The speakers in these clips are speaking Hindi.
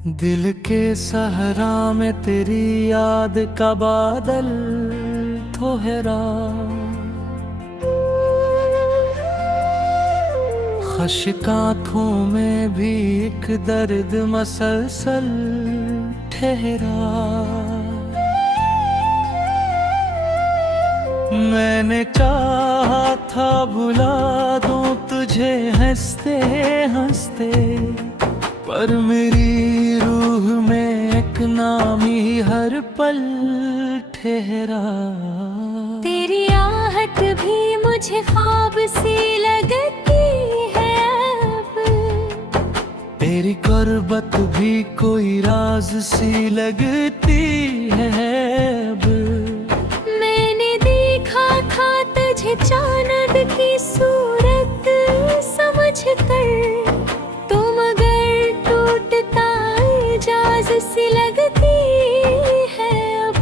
दिल के सहरा में तेरी याद का बादल ठहरा, खश्क आँखों में भी एक दर्द मसलसल ठहरा। मैंने चाहा था भुला दूं तुझे हंसते हंसते, पर मेरी रूह में एक नाम ही हर पल ठहरा। तेरी आहट भी मुझे ख्वाब सी लगती है अब, तेरी गुर्बत भी कोई राज सी लगती है अब। मैंने देखा था तुझे चांद की सूरत समझ कर, तुम अगर टूटता एजाज सी लगती है अब।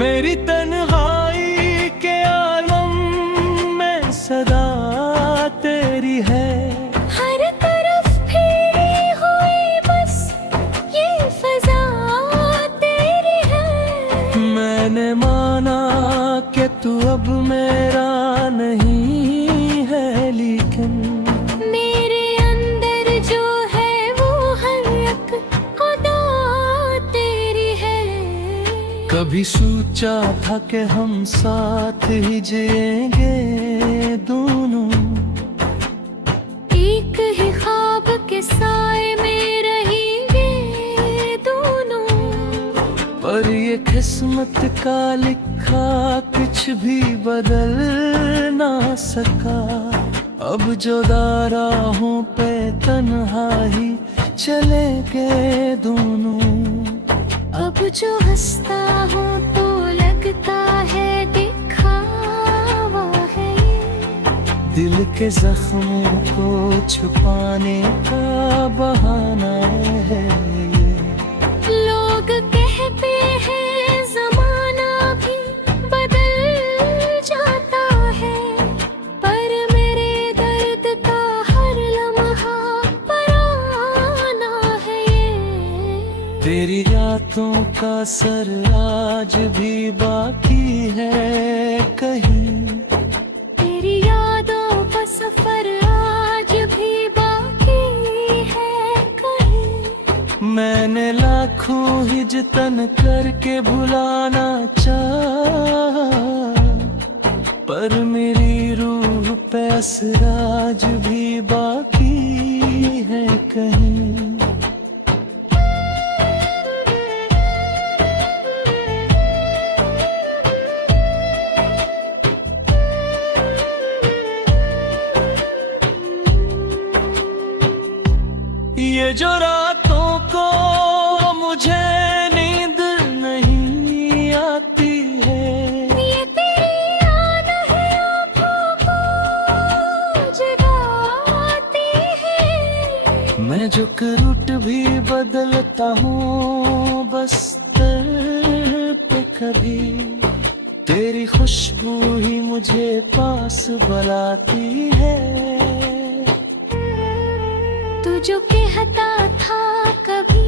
मेरी तन्हाई के आलम में सदा तेरी है, हर तरफ फेरी हुई बस ये फजा तेरी है। मैंने माना कि तू अब मेरा नहीं है, लेकिन मेरे अंदर जो है वो हर एक खुदा तेरी है। कभी सोचा था कि हम साथ ही जिएंगे दोनों, एक ही ख्वाब के साए में रहेंगे दोनों। पर ये किस्मत का लिखा कुछ भी बदल ना सका। अब जुदा राहों पे तन्हा ही चले गए दोनों। अब जो हंसता हूँ तो लगता है दिखावा है ये, दिल के जख्मों को छुपाने का बहाना है ये। लोग कहते हैं जमाना भी बदल जाता है, पर मेरे दर्द का हर लम्हा पराना है ये। तेरी यादों का सर आज भी बाकी है कहीं, तेरी यादों का सफर आज भी बाकी है कहीं। मैंने लाखों ही जतन करके भुलाना चाहा, पर मेरी रूह पे असर आज भी बाकी है कहीं। ये जो रातों को मुझे नींद नहीं आती है, ये तेरी याद है आँखों को जगाती है। मैं जो रूट भी बदलता हूँ बस्तर पे, कभी तेरी खुशबू ही मुझे पास बुलाती है। तू जो कहता था कभी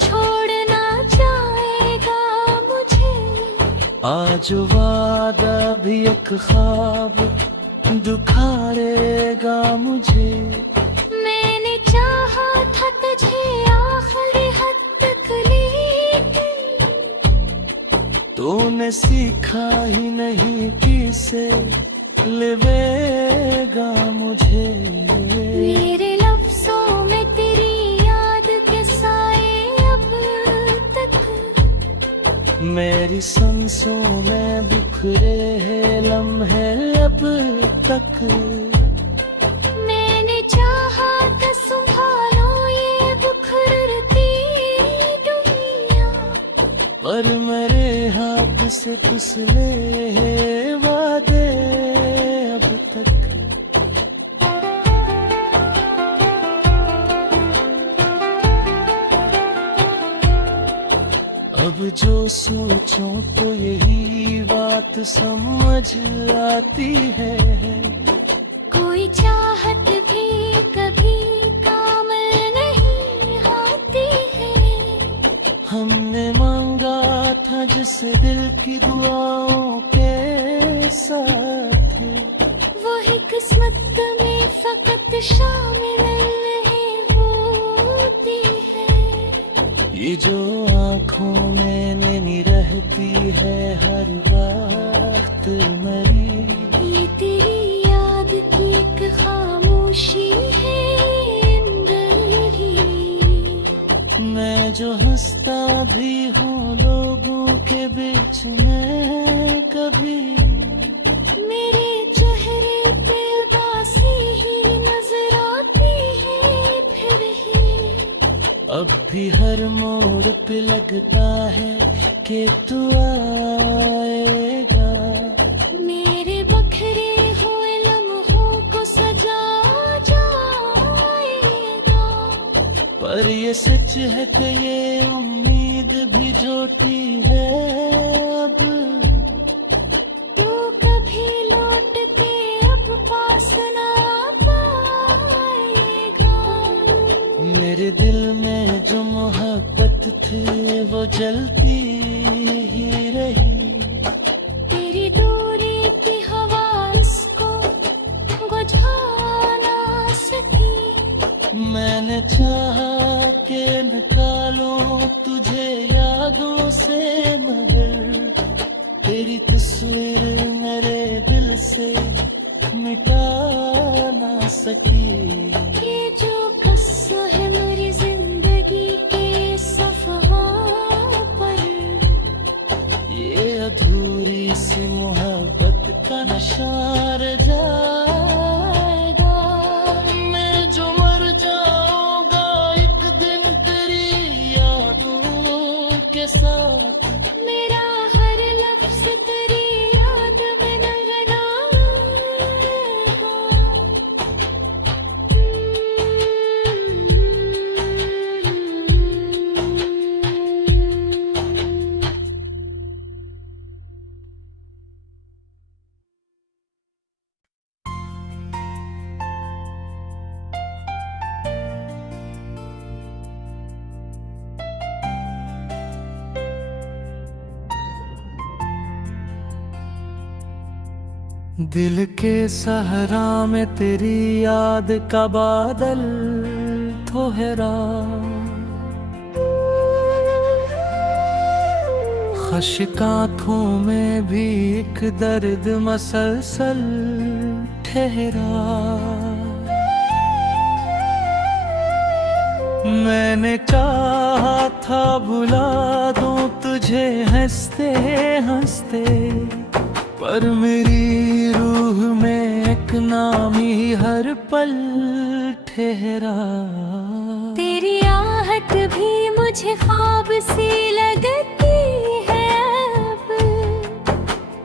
छोड़ना चाहेगा मुझे, आज वादा भी एक ख्वाब दुखारेगा मुझे। मैंने चाहा था तुझे आखिरी हद तक, लेकिन तूने सीखा ही नहीं किसे लेवेगा मुझे। मेरे लफ्जों में तेरी याद के साए अब तक, मेरी सांसों में बिखरे हैं लम्हे अब तक। मैंने चाहा था संभालो ये बिखरती दुनिया, पर मेरे हाथ से फिसले हैं वादे अब तक। अब जो सोचूं तो यही बात समझ आती है। कोई चाहत भी कभी काम नहीं आती है। हमने मांगा था जिस दिल की दुआओं के साथ, वही किस्मत में फकत शामिल नहीं होती है। ये जो आँखों में नहीं रहती है हर वक्त मरी, ये तेरी याद की एक खामोशी है अंदर ही। मैं जो हंसता भी हूँ लोगों के बीच में, कभी मेरे चेहरे पे उदासी ही नजर आती है फिर ही। अब भी हर मोड़ पे लगता है कि तू आएगा। मेरे बखरे हुए लम्हों को सजा जाएगा। पर ये सच है कि ये उम्मीद भी झूठी है। अब तू कभी लौट के अब पास ना पाएगा। मेरे दिल में जो मोहब्बत थी वो जलती ही रही। तेरी दूरी की हवा इसको बुझा ना सकी। मैंने चाहा कि निकालूं तुझे यादों से, मगर तेरी तस्वीर मेरे दिल से मिटा ना सकी। ये जो कस्सा है मेरी जिंदगी के सफ़हों पर, ये अधूरी सी मोहब्बत का नशा रह जाएगा। मैं जो मर जाऊंगा एक दिन तेरी यादों के साथ। मेरा हर लफ्ज़ तेरी याद में नगना दिल के सहरा में तेरी याद का बादल ठहरा, खश्क आँखों में भी एक दर्द मसलसल ठहरा। मैंने चाहा था भुला दूं तुझे हंसते हंसते, पर मेरी रूह में एक नाम ही हर पल ठहरा। तेरी आहट भी मुझे ख्वाब सी लगती है अब।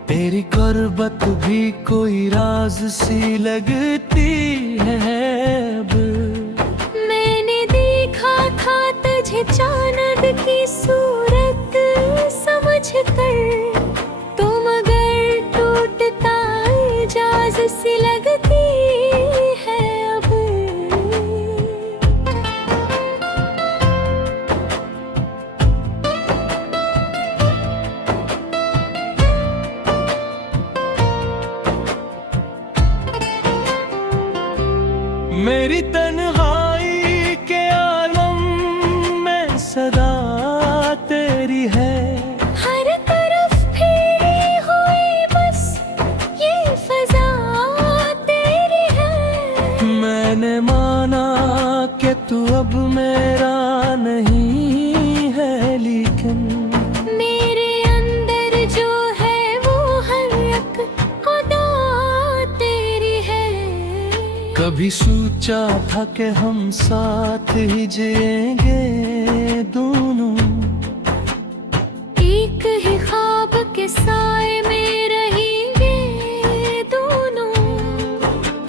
तेरी गुर्बत भी कोई राज सी लगती है अब। मैंने देखा था तुझे चांद की सूरत समझ कर, तो मगर टूटता एजाज सी लगती है अब। मेरी तन्हाई के आलम में सदा तेरी है। हर तरफ फेरी हुई बस ये फजा तेरी है। मैंने माना कि तू अब मेरा नहीं है, लेकिन मेरे अंदर जो है वो हर एक खुदा तेरी है। कभी सोचा था कि हम साथ ही जिएंगे दोनों, एक ही ख्वाब के साए में रहेंगे दोनों।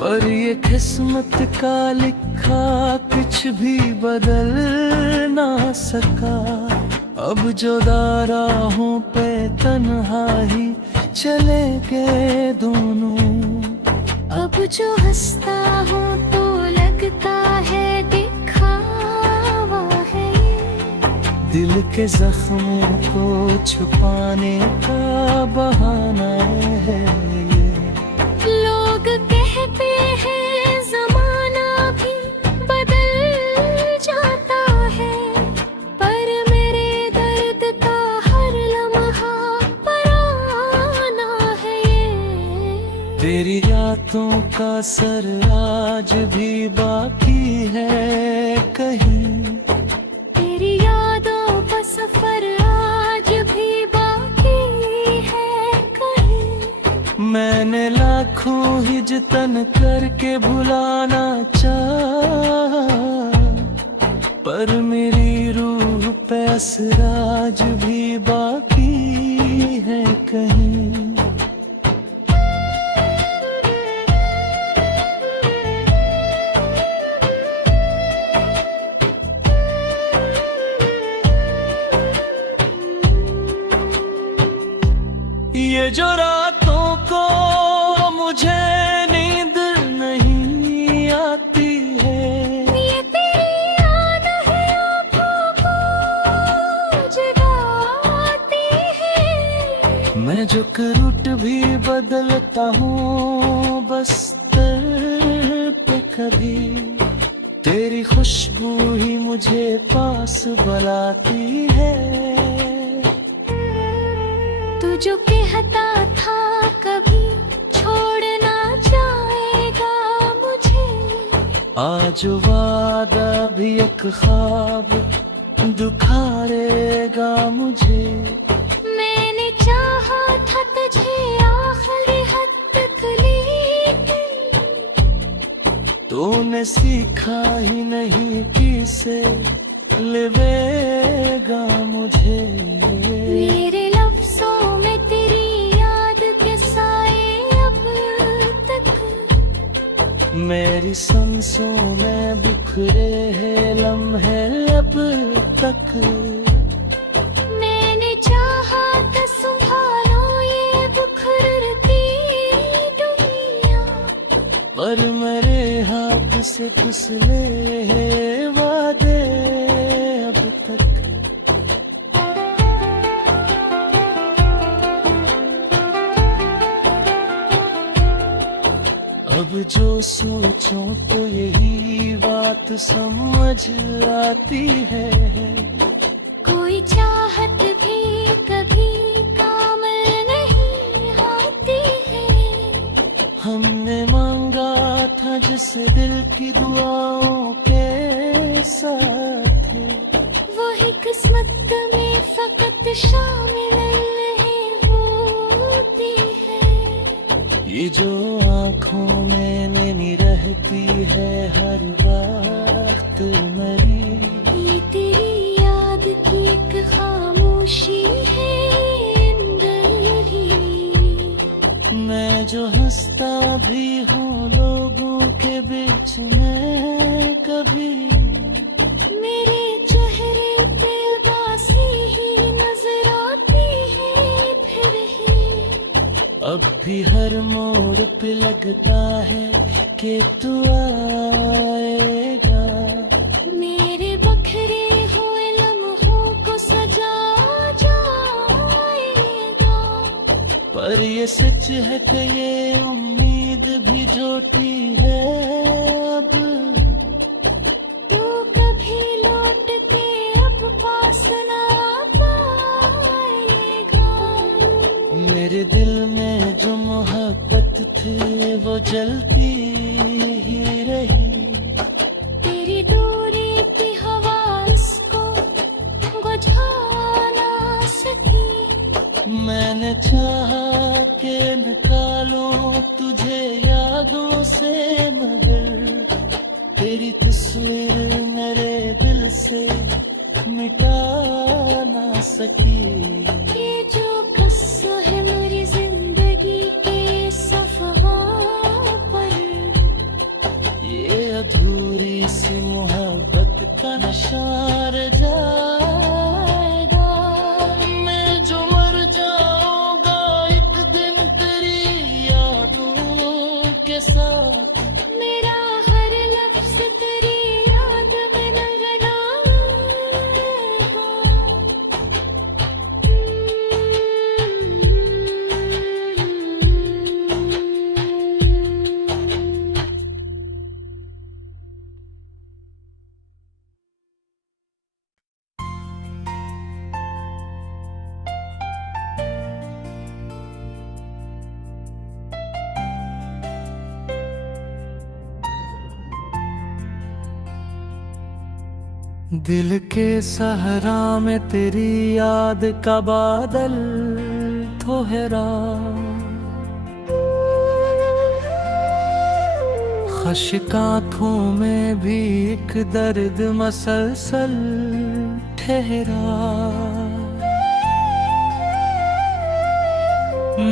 पर ये किस्मत का लिखा कुछ भी बदल ना सका। अब जो राहों पे तन्हा ही चले गए दोनों। अब जो हंसता हूँ तो लगता है दिखावा है ये। दिल के जख्मों को छुपाने का बहाना है ये। लोग कहते हैं जमाना भी बदल जाता है, पर मेरे दर्द का हर लम्हा पराना है ये। तेरी यादों का सर आज भी बाकी है कहीं। तेरी यादों का सफर आज भी बाकी है कहीं। मैंने लाखों हिजतन करके भुलाना चाहा, पर मेरी रूह पे असर आज भी बाकी है कहीं। ये जो रातों को मुझे नींद नहीं आती है, ये तेरी याद है आँखों को जगाती है। मैं जो रूट भी बदलता हूँ बस्तर पे कभी, तेरी खुशबू ही मुझे पास बुलाती है। तू जो कहता था कभी छोड़ना चाहेगा मुझे, आज वादा भी एक ख्वाब दुखारेगा मुझे। मैंने चाहा था तुझे आखिरी हद तक, लेकिन तूने सीखा ही नहीं किसे लेवेगा मुझे। मेरे लफ्जों में तेरी याद के साए अब तक, मेरी सांसों में बिखरे हैं लम्हे अब तक। मैंने चाहा था संभालो ये बिखरती दुनिया, पर मेरे हाथ से फिसले हैं वादे अब तक। अब जो सोचूं तो यही बात समझ आती है, कोई चाहत भी कभी काम नहीं आती है। हमने मांगा था जिस दिल की दुआओं के साथ, वही किस्मत में फकत शामिल नहीं होती है। ये जो आँखों में नैनी रहती है हर वक्त मरी, ये तेरी याद की एक खामोशी है अंदर ही। मैं जो हंसता भी हूँ लोगों के बीच में कभी, मेरे चेहरे पे उदासी ही नजर आती है फिर ही। अब भी हर मोड़ पे लगता है कि तू आएगा। मेरे बखरे हुए लम्हों को सजा जाएगा, पर ये सच है कि ये उम्मीद भी झूठी है। अब तू कभी लौट के अब पास ना पाएगा। मेरे दिल में जो मोहब्बत थी वो जलती ही रही। तेरी दूरी की हवा इसको बुझा ना सकी। मैंने चाहा कि निकालूं तुझे यादों से, मगर तेरी तस्वीर मेरे दिल से मिटा ना सकी। ये जो कस्सा है मेरी जिंदगी के सफा पर, ये अधूरी सी मोहब्बत का नशा रह जाएगा। दिल के सहरा में तेरी याद का बादल ठहरा, खश्क आँखों में भी एक दर्द मसलसल ठहरा।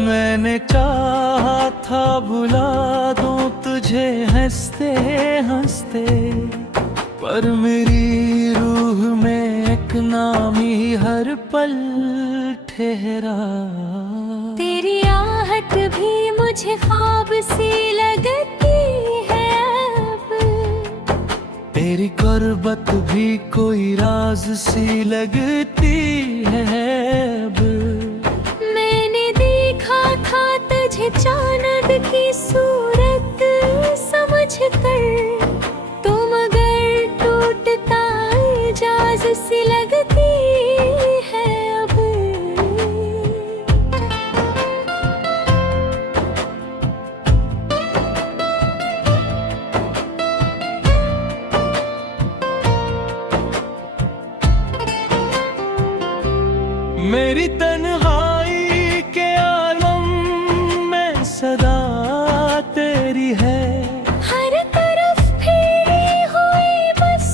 मैंने चाहा था बुला दूं तुझे हंसते हंसते, पर मेरी रूह में एक नाम ही हर पल ठहरा। तेरी आहट भी मुझे ख्वाब सी लगती है अब, तेरी गुर्बत भी कोई राज सी लगती है अब। मैंने देखा था तुझे चांद की सूरत समझ कर, तो मगर टूटता एजाज सी लगती है अब। मेरी तन्हाई के आलम में सदा तेरी है, हर तरफ फिरी हुई बस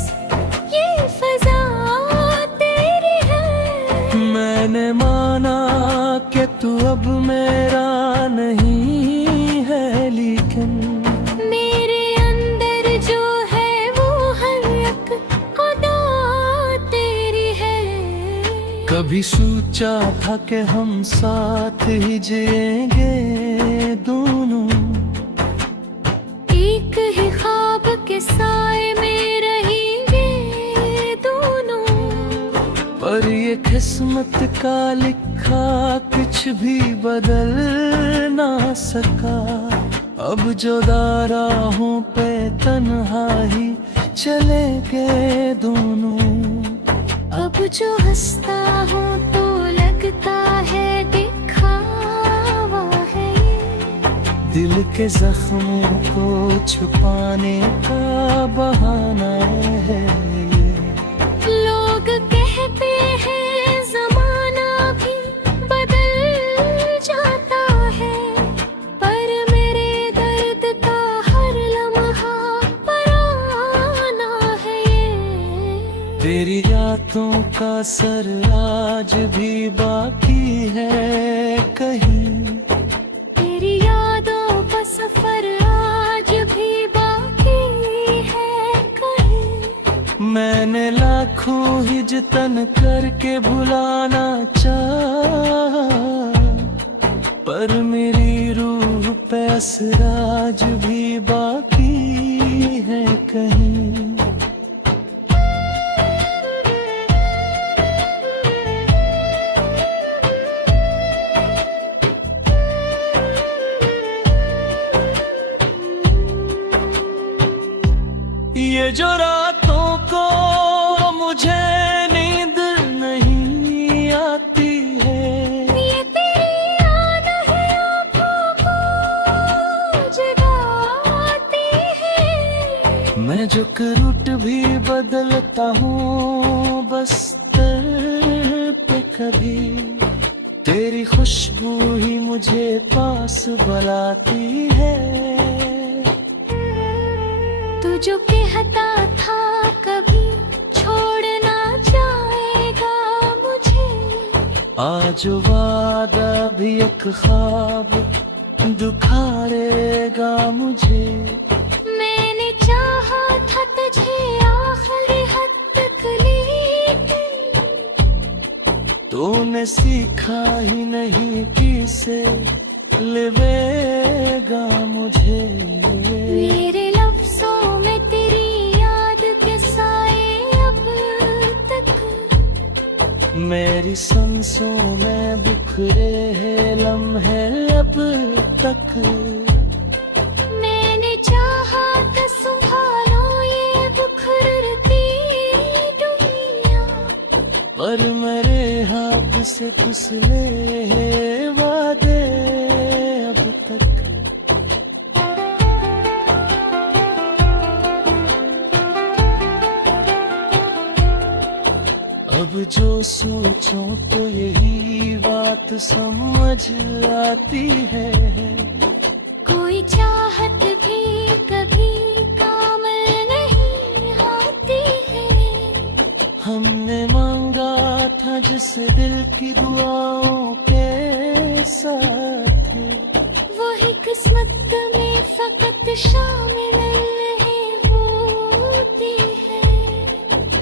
ये फजा तेरी है। मैंने माना कि तू अब मेरा नहीं है, लेकिन मेरे अंदर जो है वो हर एक खुदा तेरी है। कभी सोचा था कि हम साथ ही जिएंगे दोनों, एक ही ख्वाब के साए में रहेंगे दोनों, पर ये किस्मत का लिखा कुछ भी बदल ना सका। अब जुदा राहों पे तन्हा ही चलेंगे दोनों। अब जो हंसता हूँ तो लगता है दिखावा है ये, दिल के जख्मों को छुपाने का बहाना है ये। लोग कहते हैं जमाना भी बदल जाता है, पर मेरे दर्द का हर लम्हा पराना है ये। तेरी यादों का सर आज भी बाकी है कहीं, तेरी यादों का सफर आज भी बाकी है कहीं। मैंने लाखों ही जतन करके भुलाना चाहा, पर मेरी रूह पे असर आज भी बाकी है कहीं। ये जो रातों को मुझे नींद नहीं आती है, ये तेरी याद है आँखों को जगाती है। मैं जो रूट भी बदलता हूँ बस्तर पे कभी, तेरी खुशबू ही मुझे पास बुलाती है। तू जो कहता था कभी छोड़ना चाहेगा मुझे, आज वादा भी एक ख्वाब दुखारेगा मुझे। मैंने चाहा था तुझे आखिरी हद तक, लेकिन तूने सीखा ही नहीं किसे लेवेगा मुझे। मेरे लफ्जों में तेरी याद के साए अब तक, मेरी सांसों में बिखरे हैं लम्हे अब तक। मैंने चाहा था संभालो ये बिखरती दुनिया, पर मेरे हाथ से फिसले वादे अब तक। जो सोचूं तो यही बात समझ आती है। कोई चाहत भी कभी काम नहीं आती है। हमने मांगा था जिस दिल की दुआओं के साथ, वही किस्मत में फकत शामिल नहीं होती है।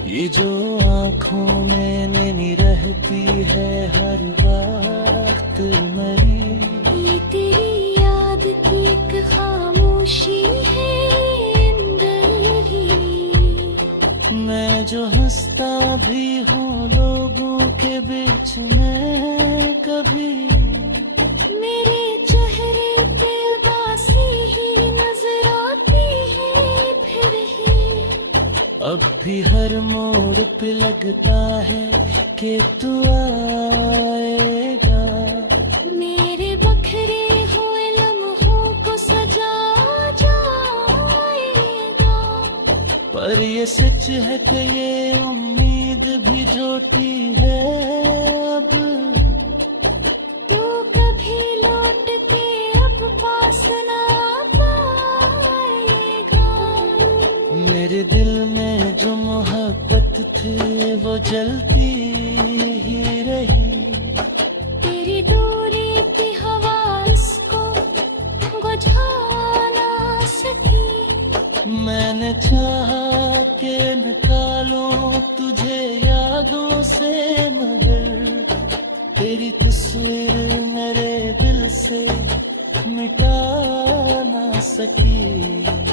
ये जो आँखों में नैनी रहती है हर वक्त मरी, ये तेरी याद की एक खामोशी है अंदर ही। मैं जो हंसता भी हूँ लोगों के बीच में, कभी मेरे चेहरे पे उदासी ही नजर आती है फिर ही। अब भी हर मोड़ पे लगता है कि तू आएगा। मेरे बखरे हुए लम्हों को सजा जाएगा। पर ये सच है कि ये उम्मीद भी झूठी है। अब तू कभी लौट के अब पास ना पाएगा। मेरे दिल में जो मोहब्बत थी वो जलती ही रही। तेरी दूरी की हवा इसको बुझा ना सकी। मैंने चाहा कि निकालूं तुझे यादों से, मगर तेरी तस्वीर मेरे दिल से मिटा ना सकी।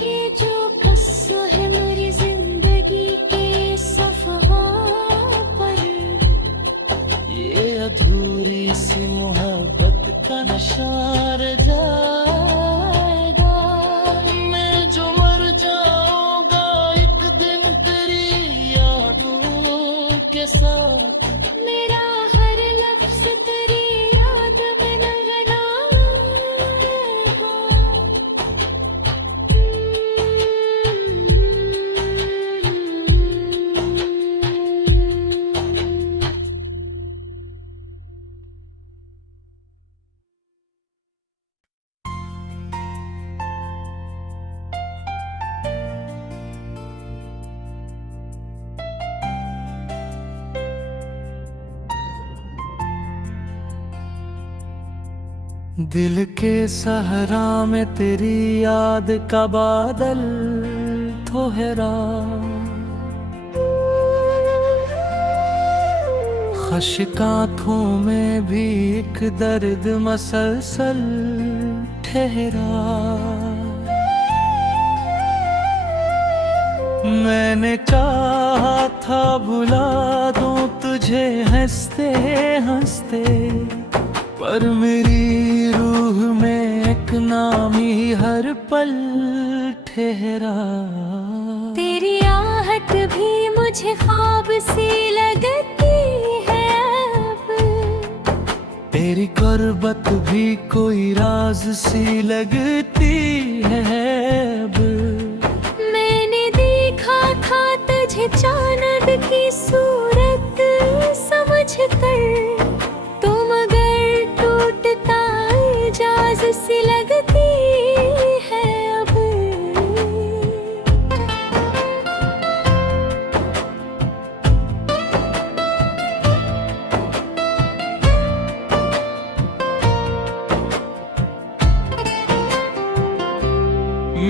ये जो कस्सा है मेरी जिंदगी के सफहा पर, ये अधूरी सी मोहब्बत का नशा रह जाएगा। मैं जो मर जाऊंगा एक दिन तेरी यादों के साथ। मेरा हर लफ्ज तेरी याद में नगना दिल के सहरा में तेरी याद का बादल ठहरा। खश्क आँखों में भी एक दर्द मसलसल ठहरा। मैंने चाहा था भुला दूं तुझे हंसते हंसते, पर मेरी रूह में एक नाम ही हर पल ठहरा। तेरी आहट भी मुझे ख्वाब सी लगती है अब। तेरी गुर्बत भी कोई राज सी लगती है अब। मैंने देखा था तुझे चांद की सूरत समझ कर, तुम अगर टूटता इजाज सी लगती है अब।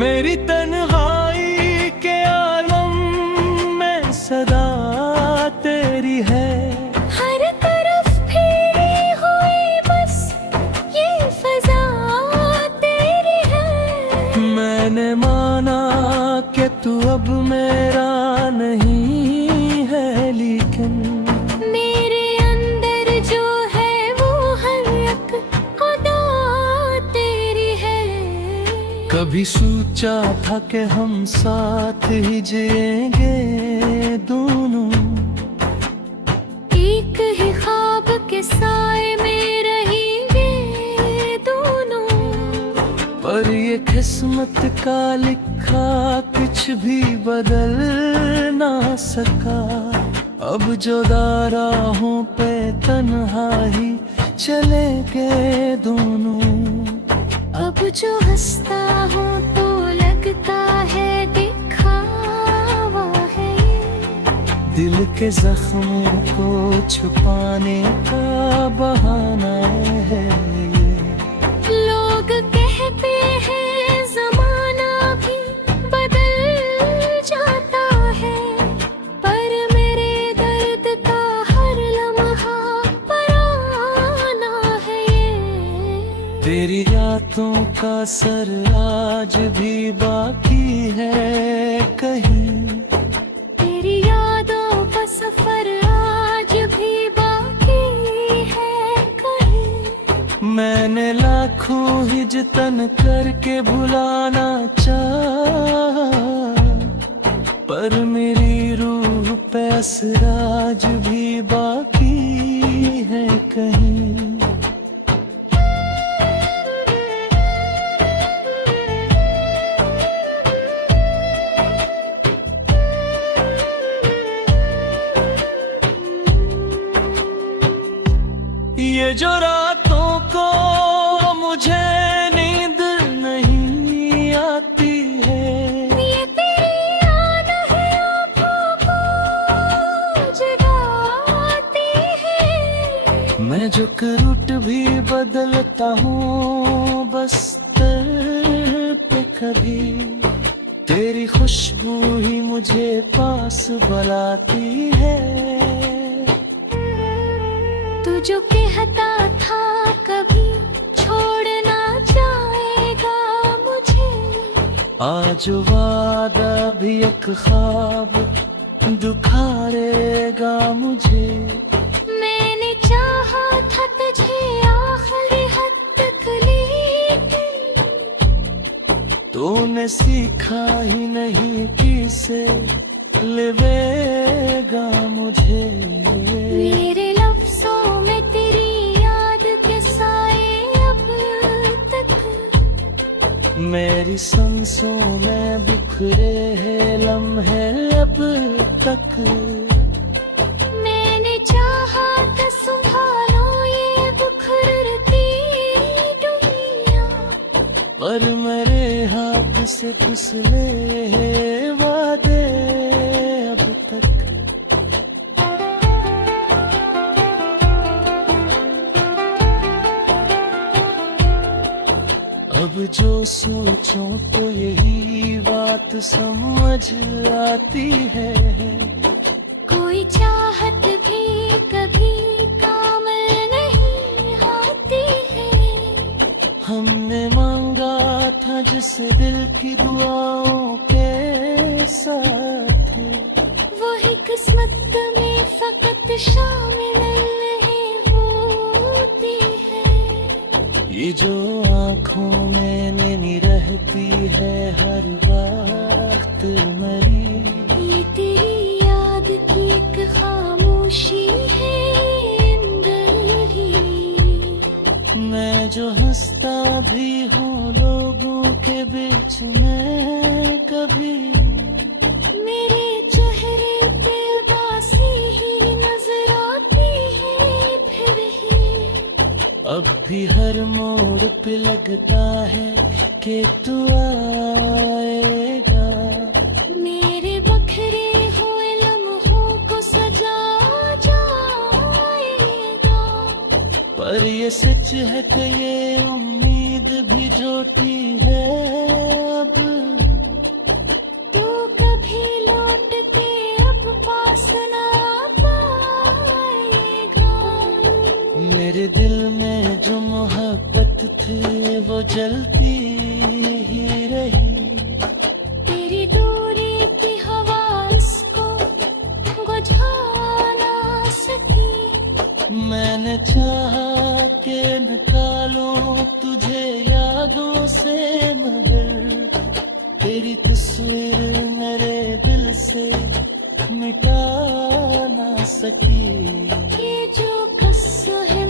मेरी तन्हाई के आलम में सदा तेरी है। हर तरफ फेरी हुई बस ये फजा तेरी है। मैंने माना कि तू अब मेरा नहीं है, लेकिन मेरे अंदर जो है वो हर एक खुदा तेरी है। कभी सोचा था कि हम साथ ही जिएंगे दोनों, एक ही ख्वाब के साए में रहेंगे दोनों। पर ये किस्मत का लिखा कुछ भी बदल ना सका। अब जो राहों पे तन्हा ही चले गए दोनों। अब जो हंसता हूँ तो लगता है दिखावा है ये। दिल के जख्मों को छुपाने का बहाना है ये। लोग कहते हैं ज़माना भी बदल जाता है, पर मेरे दर्द का हर लम्हा पराना है ये। तेरी रातों का सर आज भी बाकी है कहीं। तेरी यादों का सफर आज भी बाकी है कहीं। मैंने लाखों हिजतन करके भुलाना चाहा, पर मेरी रूह पे असर आज भी बाकी है कहीं। ये जो रातों को मुझे नींद नहीं आती है, ये तेरी याद है आँखों को जगाती है। मैं झुक रूट भी बदलता हूँ बस्तर पे कभी। तेरी खुशबू ही मुझे पास बुलाती है। तू जो कहता था कभी छोड़ना चाहेगा मुझे, आज वादा भी एक ख्वाब दुखारेगा मुझे। मैंने चाहा था तुझे आखिरी हद तक, लेकिन तूने सीखा ही नहीं किसे लेवेगा मुझे। मेरे लफ्जों में तेरी याद के साए अब तक, मेरी सांसों में बिखरे हैं लम्हे अब तक। मैंने चाहा था संभालो ये बिखरती दुनिया, पर मेरे हाथ से फिसले वादे अब तक। अब जो सोचूं तो यही बात समझ आती है। कोई चाहत भी कभी काम नहीं आती है। हमने मांगा था जिस दिल की दुआओं के साथ, वही किस्मत में फकत शामिल नहीं होती है। ये जो आँखों में नैनी रहती है हर वक्त मरी, ये तेरी याद की एक खामोशी है अंदर ही। मैं जो हंसता भी हूँ लोगों के बीच में कभी, मेरे चेहरे पे उदासी ही नजर आती है फिर ही। अब भी हर मोड़ पे लगता है कि तू आएगा। मेरे बखरे हुए लम्हों को सजा जाएगा, पर ये सच है कि ये उम्मीद भी झूठी है। अब तू कभी लौट के अब पास ना पाएगा। मेरे दिल में जो मोहब्बत थी वो जलती ही रही। तेरी दूरी की हवा इसको बुझा ना सकी। मैंने चाहा कि निकालूं तुझे यादों से, मगर तेरी तस्वीर मेरे दिल से मिटा ना सकी। ये जो कस्सा है